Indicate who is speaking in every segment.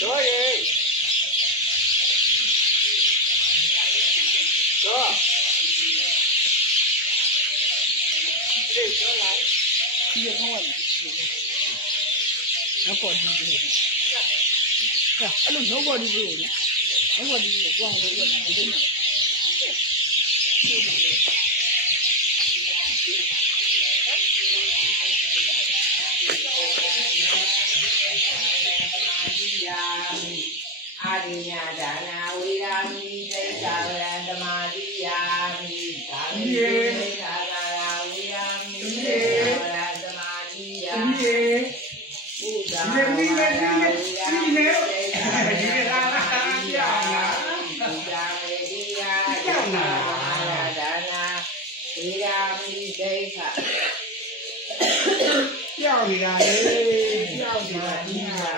Speaker 1: တော်ရေတော်ဒီတော်လာဒီကောင်းတယ်နောက်ပေါ်ဒီလိုအဲ့လိုနောက်ပေါ်ဒီလိုနောက်ပေါ်ဒီလိုကြောင်းလို့ရတယ် အဲ့ဒါ
Speaker 2: အာရိညာဒါနာဝိရာမိသိက္ခာဝရံသမာတိယာမိသာဝေသိက္ခာကာရာဝိရာမိသိက္ခာဝရံသမာတိယာမိဘုဒ္ဓဝါယာဝိရာမိသိက္ခာဝရံသမာတိယာမိဘုရားဝေဒီယာဒါနာဒါနာဝိရာမိသိက္ခာ
Speaker 1: ကြောက်နေတာလေကြောက်နေတာဒီဟာ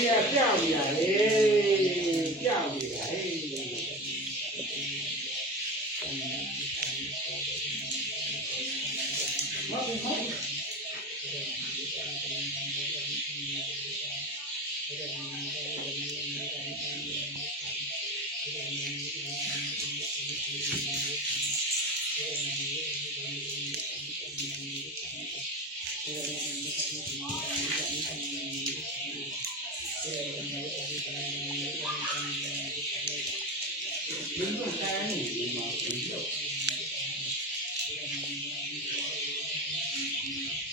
Speaker 3: via, piano via, ehi, piano via, ehi. Muovi, muovi. Thank you.
Speaker 1: Thank you.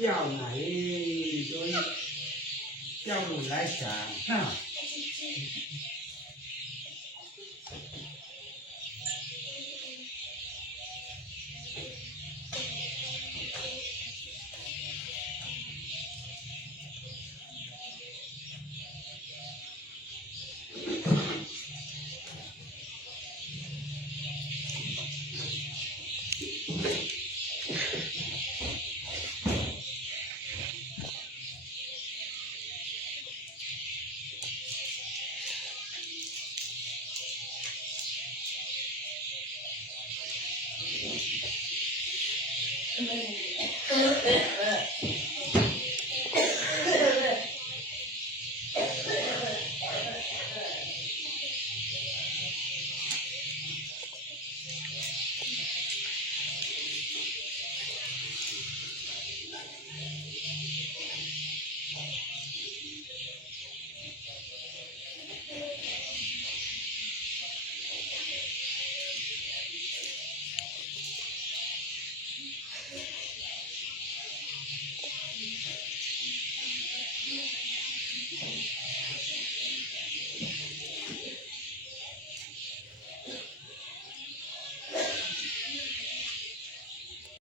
Speaker 1: ကြောက်နေတို့ကြောက်
Speaker 3: လို့လိုက်တာဟ Thank you.